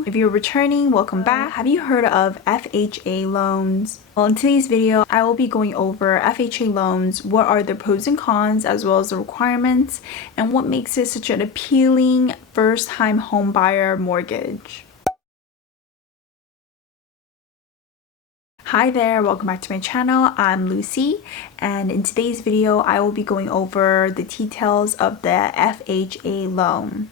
new. If you're returning, welcome back. Have you heard of FHA loans? Well, in today's video, I will be going over FHA loans, what are the pros and cons, as well as the requirements, and what makes it such an appealing first-time home buyer mortgage. Hi there, welcome back to my channel. I'm Lucy, and in today's video I will be going over the details of the FHA loan.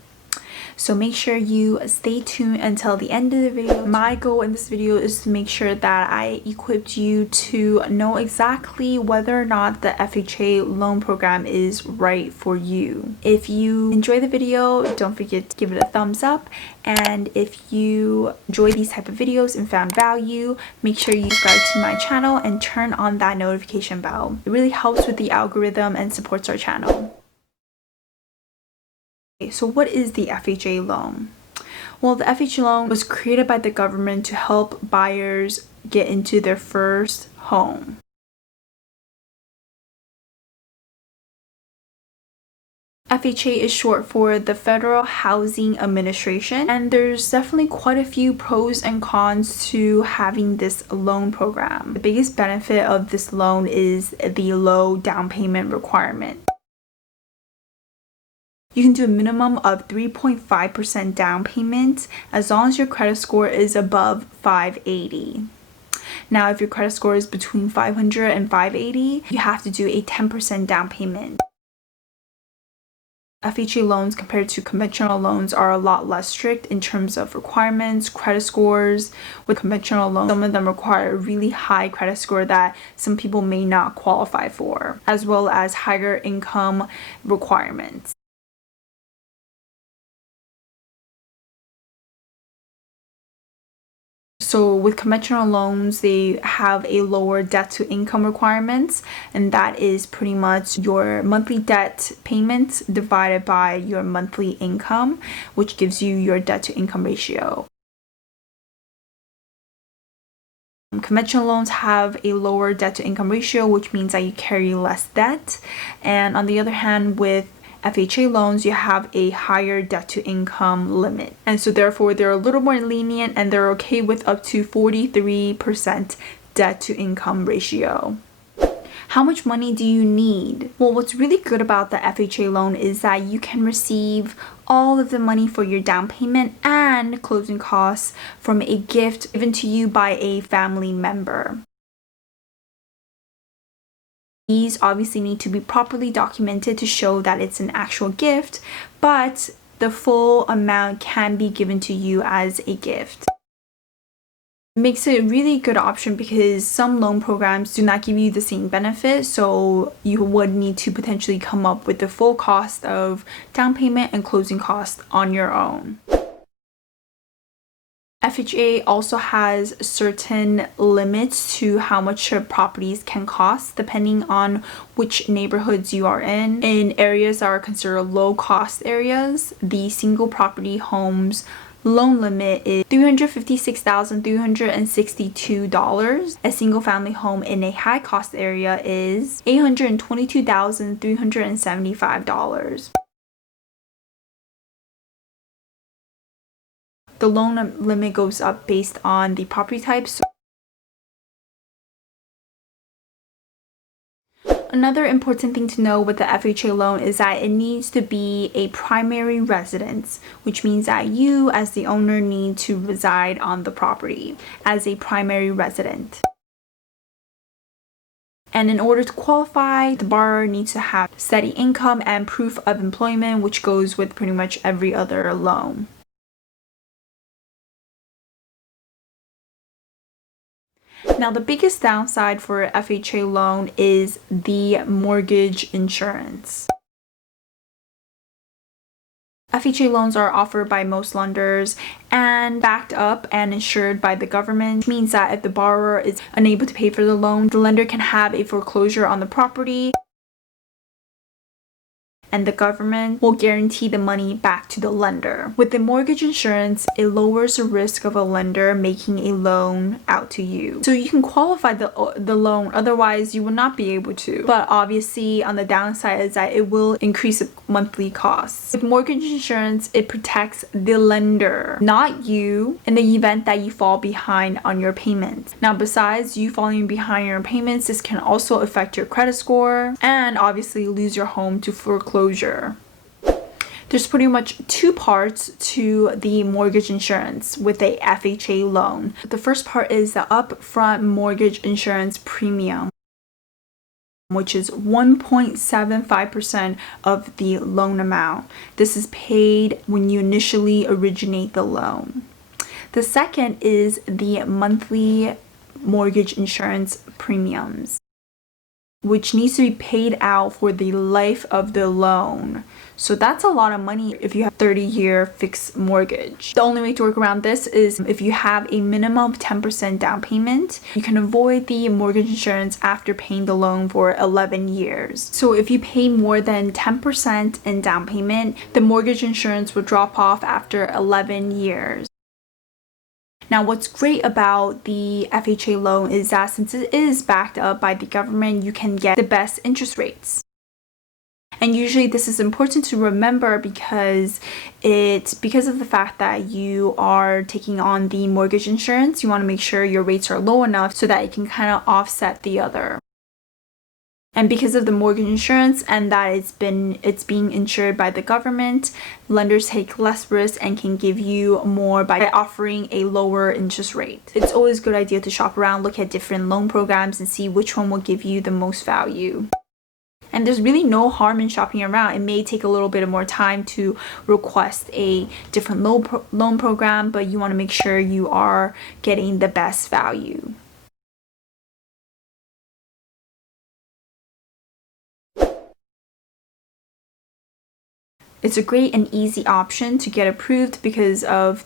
So make sure you stay tuned until the end of the video. My goal in this video is to make sure that I equipped you to know exactly whether or not the FHA loan program is right for you. If you enjoy the video, don't forget to give it a thumbs up. And if you enjoy these type of videos and found value, make sure you subscribe to my channel and turn on that notification bell. It really helps with the algorithm and supports our channel. So what is the FHA loan? Well, the FHA loan was created by the government to help buyers get into their first home. FHA is short for the Federal Housing Administration, and there's definitely quite a few pros and cons to having this loan program. The biggest benefit of this loan is the low down payment requirement. You can do a minimum of 3.5% down payment as long as your credit score is above 580. Now, if your credit score is between 500 and 580, you have to do a 10% down payment. FHA loans compared to conventional loans are a lot less strict in terms of requirements, credit scores. With conventional loans, some of them require a really high credit score that some people may not qualify for, as well as higher income requirements. So with conventional loans, they have a lower debt to income requirements, and that is pretty much your monthly debt payments divided by your monthly income, which gives you your debt to income ratio. Conventional loans have a lower debt to income ratio, which means that you carry less debt. And on the other hand, with FHA loans, you have a higher debt to income limit, and so therefore they're a little more lenient and they're okay with up to 43% debt to income ratio. How much money do you need? Well, what's really good about the FHA loan is that you can receive all of the money for your down payment and closing costs from a gift given to you by a family member. These obviously need to be properly documented to show that it's an actual gift, but the full amount can be given to you as a gift. It makes it a really good option because some loan programs do not give you the same benefit, so you would need to potentially come up with the full cost of down payment and closing costs on your own. FHA also has certain limits to how much your properties can cost depending on which neighborhoods you are in. In areas that are considered low cost areas, the single property homes loan limit is $356,362. A single family home in a high cost area is $822,375. The loan limit goes up based on the property types. Another important thing to know with the FHA loan is that it needs to be a primary residence, which means that you as the owner need to reside on the property as a primary resident. And in order to qualify, the borrower needs to have steady income and proof of employment, which goes with pretty much every other loan. Now, the biggest downside for FHA loan is the mortgage insurance. FHA loans are offered by most lenders and backed up and insured by the government, which means that if the borrower is unable to pay for the loan, the lender can have a foreclosure on the property. and the government will guarantee the money back to the lender. With the mortgage insurance, it lowers the risk of a lender making a loan out to you. So you can qualify the loan, otherwise you will not be able to. But obviously on the downside is that it will increase the monthly costs. With mortgage insurance, it protects the lender, not you, in the event that you fall behind on your payments. Now, besides you falling behind your payments, this can also affect your credit score and obviously lose your home to foreclosure. There's pretty much two parts to the mortgage insurance with a FHA loan. The first part is the upfront mortgage insurance premium, which is 1.75% of the loan amount. This is paid when you initially originate the loan. The second is the monthly mortgage insurance premiums, which needs to be paid out for the life of the loan. So that's a lot of money if you have 30-year fixed mortgage. The only way to work around this is if you have a minimum of 10% down payment, you can avoid the mortgage insurance after paying the loan for 11 years. So if you pay more than 10% in down payment, the mortgage insurance will drop off after 11 years. Now, what's great about the FHA loan is that since it is backed up by the government, you can get the best interest rates. And usually this is important to remember because of the fact that you are taking on the mortgage insurance, you want to make sure your rates are low enough so that it can kind of offset the other. And because of the mortgage insurance and that it's being insured by the government, lenders take less risk and can give you more by offering a lower interest rate. It's always a good idea to shop around, look at different loan programs and see which one will give you the most value. And there's really no harm in shopping around. It may take a little bit more time to request a different loan program, but you want to make sure you are getting the best value. It's a great and easy option to get approved because of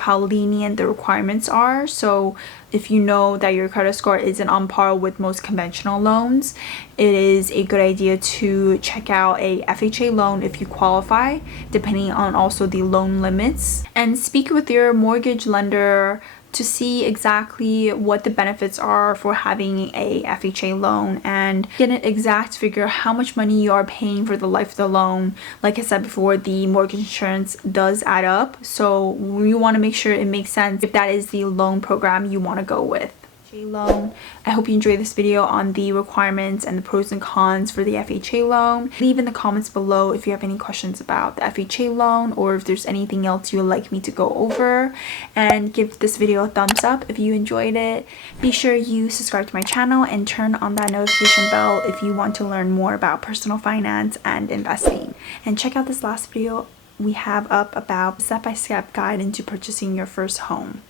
how lenient the requirements are. So if you know that your credit score isn't on par with most conventional loans, it is a good idea to check out a FHA loan if you qualify, depending on also the loan limits, and speak with your mortgage lender to see exactly what the benefits are for having a FHA loan and get an exact figure how much money you are paying for the life of the loan. Like I said before, the mortgage insurance does add up, so you want to make sure it makes sense if that is the loan program you want to go with. FHA loan. I hope you enjoyed this video on the requirements and the pros and cons for the FHA loan. Leave in the comments below if you have any questions about the FHA loan or if there's anything else you would like me to go over, and give this video a thumbs up if you enjoyed it. Be sure you subscribe to my channel and turn on that notification bell if you want to learn more about personal finance and investing. And check out this last video we have up about step-by-step guide into purchasing your first home.